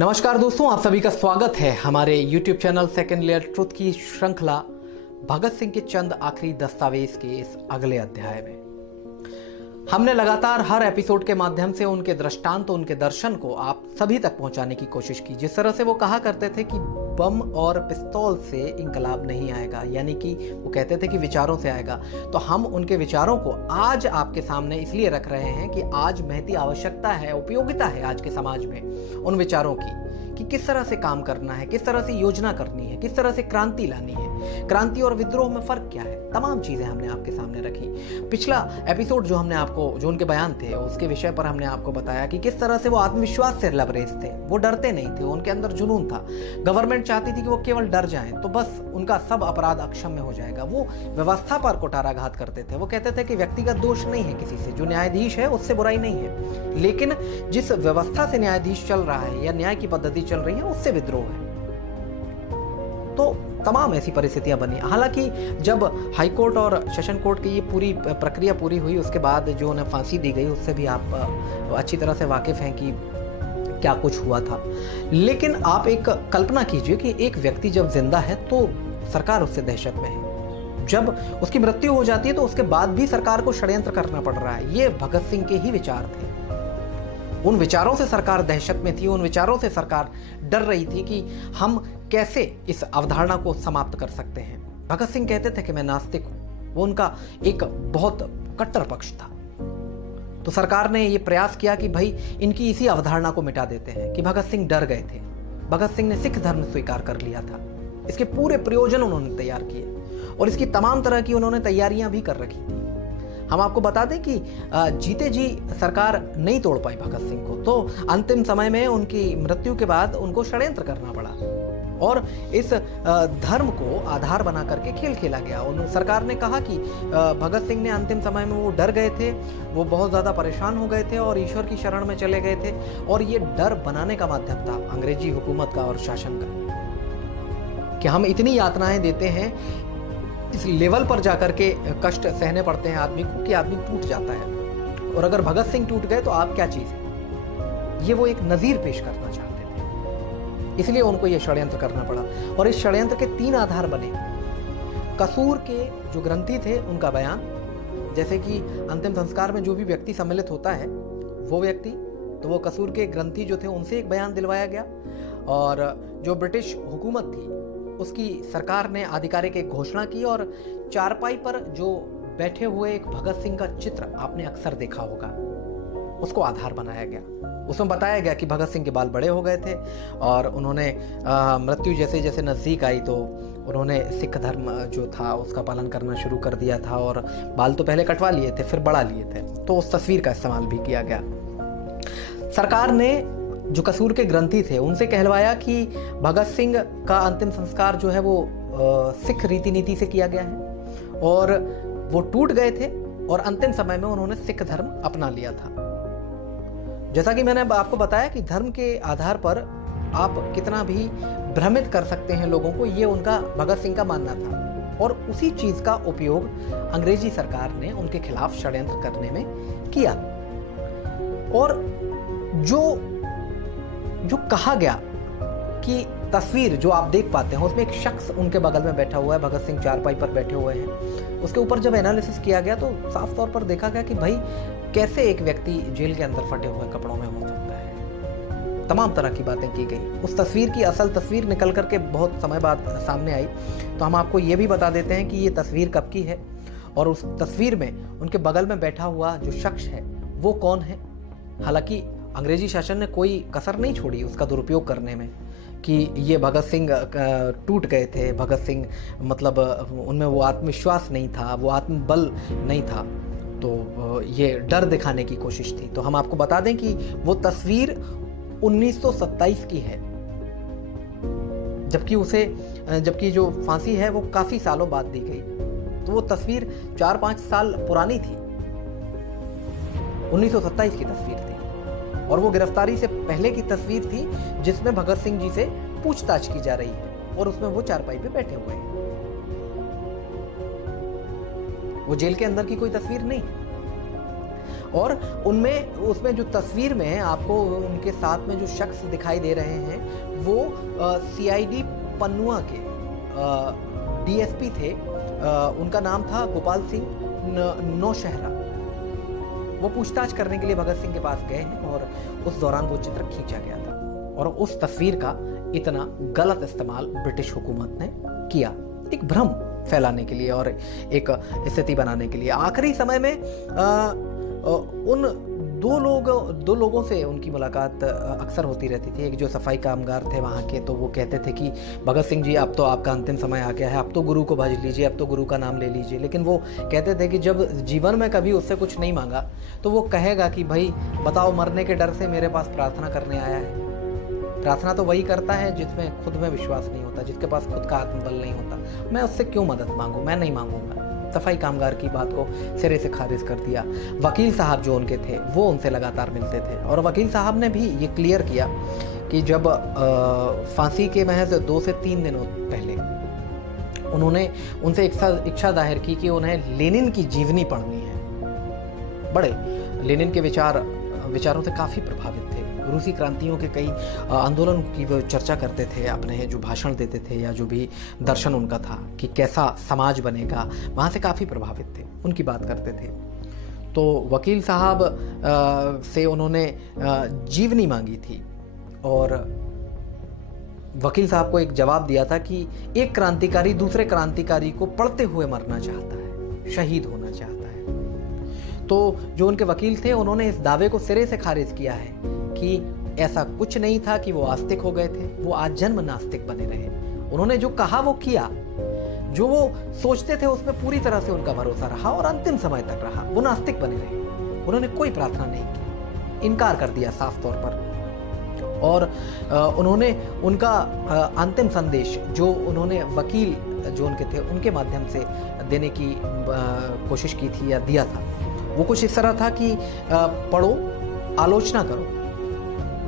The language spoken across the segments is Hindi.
नमस्कार दोस्तों, आप सभी का स्वागत है हमारे YouTube channel second layer truth की श्रृंखला भगत सिंह के चंद आखिरी दस्तावेज के इस अगले अध्याय में। हमने लगातार हर एपिसोड के माध्यम से उनके दृष्टांत, उनके दर्शन को आप सभी तक पहुंचाने की कोशिश की। जिस तरह से वो कहा करते थे कि बम और पिस्तौल से इंकलाब नहीं आएगा, यानी कि वो कहते थे कि विचारों से आएगा, तो हम उनके विचारों को आज आपके सामने इसलिए रख रहे हैं कि आज महती आवश्यकता है, उपयोगिता है आज के समाज में उन विचारों की कि किस तरह से काम करना है, किस तरह से योजना करनी है, किस तरह से क्रांति लानी है, क्रांति और विद्रोह में फर्क क्या है। तमाम चीजें हमने आपके सामने रखी। पिछला एपिसोड जो उनके बयान थे उसके विषय पर हमने आपको बताया कि किस तरह से वो आत्मविश्वास से लबरेज थे, वो डरते नहीं थे, उनके अंदर जुनून था। गवर्नमेंट चाहती थी कि वो केवल डर जाएं तो बस उनका सब अपराध अक्षम्य हो जाएगा। वो व्यवस्था पर कुठाराघात करते थे। वो कहते थे कि व्यक्तिगत दोष नहीं है किसी से, जो न्यायाधीश है उससे बुराई नहीं है, लेकिन जिस व्यवस्था से न्यायाधीश चल रहा है या न्याय की पद्धति चल रही है उससे विद्रोह है। तो तमाम ऐसी परिस्थितियां बनी। हालांकि जब हाईकोर्ट और सेशन कोर्ट की ये पूरी प्रक्रिया पूरी हुई उसके बाद जो उन्हें फांसी दी गई उससे भी आप अच्छी तरह से वाकिफ हैं कि क्या कुछ हुआ था। लेकिन आप एक कल्पना कीजिए कि एक व्यक्ति जब जिंदा है तो सरकार उससे दहशत में है, जब उसकी मृत्यु हो जाती है तो उसके बाद भी सरकार को षड्यंत्र करना पड़ रहा है। ये भगत सिंह के ही विचार थे। उन विचारों से सरकार दहशत में थी, उन विचारों से सरकार डर रही थी कि हम कैसे इस अवधारणा को समाप्त कर सकते हैं। भगत सिंह कहते थे कि मैं नास्तिक हूं, वो उनका एक बहुत कट्टर पक्ष था। तो सरकार ने ये प्रयास किया कि भाई इनकी इसी अवधारणा को मिटा देते हैं कि भगत सिंह डर गए थे। भगत सिंह ने सिख धर्म स्वीकार कर लिया था। इसके पूरे प्रयोजन उन्होंने तैयार किए और इसकी तमाम तरह की उन्होंने तैयारियां भी कर रखी थी। हम आपको बता दें कि जीते जी सरकार नहीं तोड़ पाई भगत सिंह को, तो अंतिम समय में उनकी मृत्यु के बाद उनको षड्यंत्र करना पड़ा और इस धर्म को आधार बना करके खेल खेला गया। सरकार ने कहा कि भगत सिंह ने अंतिम समय में वो डर गए थे, वो बहुत ज़्यादा परेशान हो गए थे और ईश्वर की शरण में चले गए थे और ये डर बनाने का माध्यम था अंग्रेजी हुकूमत का और शासन का कि हम इतनी यातनाएं देते हैं, इस लेवल पर जाकर के कष्ट सहने पड़ते हैं आदमी को कि आदमी टूट जाता है। और अगर भगत सिंह टूट गए तो आप क्या चीज़ है। ये वो एक नज़ीर पेश करना चाहते थे, इसलिए उनको ये षड्यंत्र करना पड़ा। और इस षड्यंत्र के 3 आधार बने। कसूर के जो ग्रंथी थे उनका बयान, जैसे कि अंतिम संस्कार में जो भी व्यक्ति सम्मिलित होता है वो व्यक्ति, तो वो कसूर के ग्रंथी जो थे उनसे एक बयान दिलवाया गया। और जो ब्रिटिश हुकूमत थी उसकी सरकार ने आधिकारिक एक घोषणा की और चारपाई पर जो बैठे हुए एक भगत सिंह का चित्र आपने अक्सर देखा होगा, उसको आधार बनाया गया। उसमें बताया गया कि भगत सिंह के बाल बड़े हो गए थे और उन्होंने मृत्यु जैसे जैसे नज़दीक आई तो उन्होंने सिख धर्म जो था उसका पालन करना शुरू कर दिया था और बाल तो पहले कटवा लिए थे फिर बढ़ा लिए थे, तो उस तस्वीर का इस्तेमाल भी किया गया। सरकार ने जो कसूर के ग्रंथी थे उनसे कहलवाया कि भगत सिंह का अंतिम संस्कार जो है वो सिख रीति नीति से किया गया है और वो टूट गए थे और अंतिम समय में उन्होंने सिख धर्म अपना लिया था। जैसा कि मैंने आपको बताया कि धर्म के आधार पर आप कितना भी भ्रमित कर सकते हैं लोगों को, ये उनका भगत सिंह का मानना था और उसी चीज का उपयोग अंग्रेजी सरकार ने उनके खिलाफ षड्यंत्र करने में किया। और जो कहा गया कि तस्वीर जो आप देख पाते हैं उसमें एक शख्स उनके बगल में बैठा हुआ है, भगत सिंह चारपाई पर बैठे हुए हैं, उसके ऊपर जब एनालिसिस किया गया तो साफ तौर पर देखा गया कि भाई कैसे एक व्यक्ति जेल के अंदर फटे हुए कपड़ों में हो सकता है। तमाम तरह की बातें की गई। उस तस्वीर की असल तस्वीर निकल करके बहुत समय बाद सामने आई, तो हम आपको ये भी बता देते हैं कि ये तस्वीर कब की है और उस तस्वीर में उनके बगल में बैठा हुआ जो शख्स है वो कौन है। हालांकि अंग्रेजी शासन ने कोई कसर नहीं छोड़ी उसका दुरुपयोग करने में कि ये भगत सिंह टूट गए थे, भगत सिंह मतलब उनमें वो आत्मविश्वास नहीं था, वो आत्मबल नहीं था, तो ये डर दिखाने की कोशिश थी। तो हम आपको बता दें कि वो तस्वीर 1927 की है, जबकि जो फांसी है वो काफ़ी सालों बाद दी गई। तो वो तस्वीर 4-5 साल पुरानी थी, 1927 की तस्वीर थी और वो गिरफ्तारी से पहले की तस्वीर थी जिसमें भगत सिंह जी से पूछताछ की जा रही है और उसमें वो चारपाई पे बैठे हुए हैं। वो जेल के अंदर की कोई तस्वीर नहीं। और उनमें उसमें जो तस्वीर में आपको उनके साथ में जो शख्स दिखाई दे रहे हैं वो CID पन्नुआ के DSP थे। उनका नाम था गोपाल सिंह नौशहरा। वो पूछताछ करने के लिए भगत सिंह के पास गए हैं और उस दौरान वो चित्र खींचा गया था और उस तस्वीर का इतना गलत इस्तेमाल ब्रिटिश हुकूमत ने किया एक भ्रम फैलाने के लिए और एक स्थिति बनाने के लिए। आखिरी समय में उन दो लोगों से उनकी मुलाकात अक्सर होती रहती थी। एक जो सफाई कामगार थे वहाँ के, तो वो कहते थे कि भगत सिंह जी अब तो आपका अंतिम समय आ गया है, अब तो गुरु को भज लीजिए, अब तो गुरु का नाम ले लीजिए। लेकिन वो कहते थे कि जब जीवन में कभी उससे कुछ नहीं मांगा तो वो कहेगा कि भाई बताओ, मरने के डर से मेरे पास प्रार्थना करने आया है। प्रार्थना तो वही करता है जिसमें खुद में विश्वास नहीं होता, जिसके पास खुद का आत्मबल नहीं होता। मैं उससे क्यों मदद मांगूं? मैं नहीं मांगूंगा। सफाई कामगार की बात को सिरे से खारिज कर दिया। वकील साहब जो उनके थे वो उनसे लगातार मिलते थे और वकील साहब ने भी ये क्लियर किया कि जब फांसी के महज 2 से 3 दिनों पहले उन्होंने उनसे इच्छा जाहिर की कि उन्हें लेनिन की जीवनी पढ़नी है। बड़े लेनिन के विचारों से काफ़ी प्रभावित थे। रूसी क्रांतियों के कई आंदोलन की वो चर्चा करते थे, अपने जो भाषण देते थे या जो भी दर्शन उनका था कि कैसा समाज बनेगा, वहाँ से काफ़ी प्रभावित थे, उनकी बात करते थे। तो वकील साहब से उन्होंने जीवनी मांगी थी और वकील साहब को एक जवाब दिया था कि एक क्रांतिकारी दूसरे क्रांतिकारी को पढ़ते हुए मरना चाहता है, शहीद होना चाहता है। तो जो उनके वकील थे उन्होंने इस दावे को सिरे से खारिज किया है कि ऐसा कुछ नहीं था कि वो आस्तिक हो गए थे, वो आजन्म नास्तिक बने रहे। उन्होंने जो कहा वो किया, जो वो सोचते थे उसमें पूरी तरह से उनका भरोसा रहा और अंतिम समय तक रहा। वो नास्तिक बने रहे, उन्होंने कोई प्रार्थना नहीं की, इनकार कर दिया साफ तौर पर। और उन्होंने उनका अंतिम संदेश जो उन्होंने वकील जो उनके थे उनके माध्यम से देने की कोशिश की थी या दिया था, वो कुछ इस तरह था कि पढ़ो, आलोचना करो।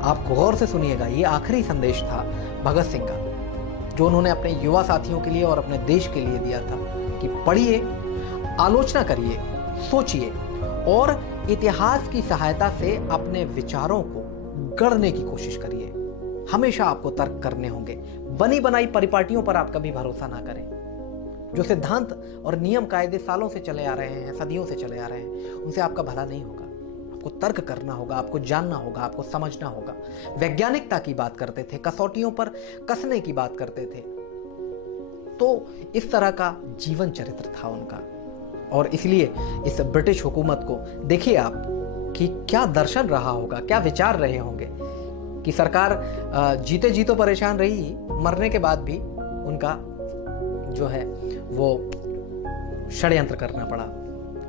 आप गौर से सुनिएगा, ये आखिरी संदेश था भगत सिंह का जो उन्होंने अपने युवा साथियों के लिए और अपने देश के लिए दिया था कि पढ़िए, आलोचना करिए, सोचिए और इतिहास की सहायता से अपने विचारों को गढ़ने की कोशिश करिए। हमेशा आपको तर्क करने होंगे। बनी बनाई परिपाटियों पर आप कभी भरोसा ना करें। जो सिद्धांत और नियम कायदे सालों से चले आ रहे हैं, सदियों से चले आ रहे हैं, उनसे आपका भला नहीं होगा। आपको तर्क करना होगा, आपको जानना होगा, आपको समझना होगा। वैज्ञानिकता की बात करते थे, कसौटियों पर कसने की बात करते थे। तो इस तरह का जीवन चरित्र था उनका और इसलिए इस ब्रिटिश हुकूमत को देखिए आप कि क्या दर्शन रहा होगा, क्या विचार रहे होंगे कि सरकार जीते जी तो परेशान रही, मरने के बाद भी उनका जो है वो षड्यंत्र करना पड़ा,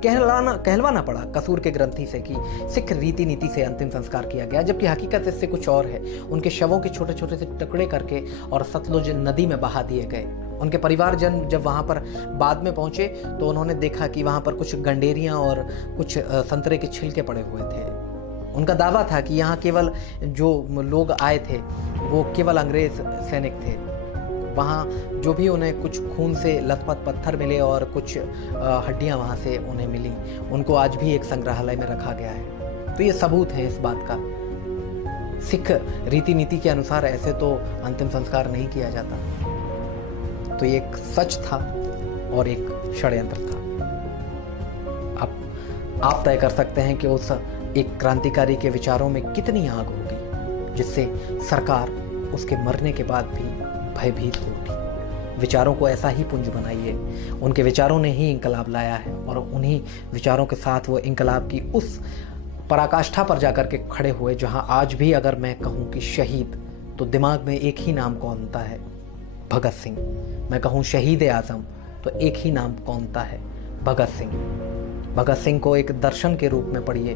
कहलवाना पड़ा कसूर के ग्रंथि से कि सिख रीति नीति से अंतिम संस्कार किया गया, जबकि हकीकत इससे कुछ और है। उनके शवों के छोटे छोटे से टुकड़े करके और सतलुज नदी में बहा दिए गए। उनके परिवारजन जब वहाँ पर बाद में पहुँचे तो उन्होंने देखा कि वहाँ पर कुछ गंडेरियाँ और कुछ संतरे के छिलके पड़े हुए थे। उनका दावा था कि यहाँ केवल जो लोग आए थे वो केवल अंग्रेज सैनिक थे। वहाँ जो भी उन्हें कुछ खून से लथपथ पत्थर मिले और कुछ हड्डियाँ वहाँ से उन्हें मिली, उनको आज भी एक संग्रहालय में रखा गया है। तो ये सबूत है इस बात का। सिख रीति नीति के अनुसार ऐसे तो अंतिम संस्कार नहीं किया जाता। तो ये एक सच था और एक षड्यंत्र था। अब आप तय कर सकते हैं कि उस एक क्रांतिकारी के विचारों में कितनी आग होगी जिससे सरकार उसके मरने के बाद भी भयभीत होगी। विचारों को ऐसा ही पुंज बनाइए। उनके विचारों ने ही इंकलाब लाया है और उन्हीं विचारों के साथ वो इंकलाब की उस पराकाष्ठा पर जाकर के खड़े हुए जहां आज भी अगर मैं कहूं कि शहीद, तो दिमाग में एक ही नाम कौनता है, भगत सिंह। मैं कहूं शहीद आजम तो एक ही नाम कौनता है, भगत सिंह। भगत सिंह को एक दर्शन के रूप में पढ़िए,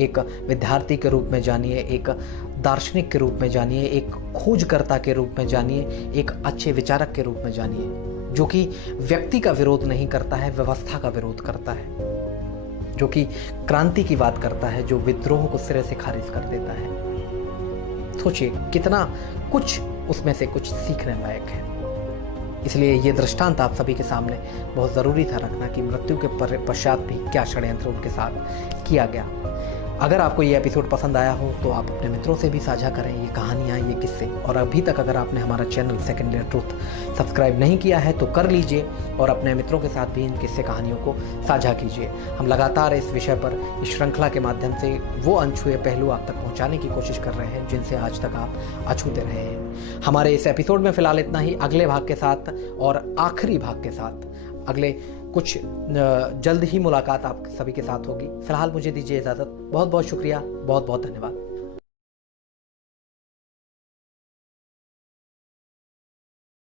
एक विद्यार्थी के रूप में जानिए, एक दार्शनिक के रूप में जानिए, एक खोजकर्ता के रूप में जानिए, एक अच्छे विचारक के रूप में जानिए, जो कि व्यक्ति का विरोध नहीं करता है, व्यवस्था का विरोध करता है, जो कि क्रांति की बात करता है, जो विद्रोह को सिरे से खारिज कर देता है। सोचिए कितना कुछ उसमें से कुछ सीखने लायक है। इसलिए ये दृष्टांत आप सभी के सामने बहुत ज़रूरी था रखना कि मृत्यु के पश्चात भी क्या षड्यंत्र उनके साथ किया गया। अगर आपको ये एपिसोड पसंद आया हो तो आप अपने मित्रों से भी साझा करें ये कहानियाँ, ये किस्से। और अभी तक अगर आपने हमारा channel second layer truth subscribe नहीं किया है तो कर लीजिए और अपने मित्रों के साथ भी इन किस्से कहानियों को साझा कीजिए। हम लगातार इस विषय पर इस श्रृंखला के माध्यम से वो अनछुए पहलू आप तक पहुँचाने की कोशिश कर रहे हैं जिनसे आज तक आप अछूते रहे हैं। हमारे इस एपिसोड में फ़िलहाल इतना ही। अगले भाग के साथ और आखिरी भाग के साथ अगले कुछ जल्द ही मुलाकात आप सभी के साथ होगी। फिलहाल मुझे दीजिए इजाज़त। बहुत बहुत शुक्रिया, बहुत बहुत धन्यवाद।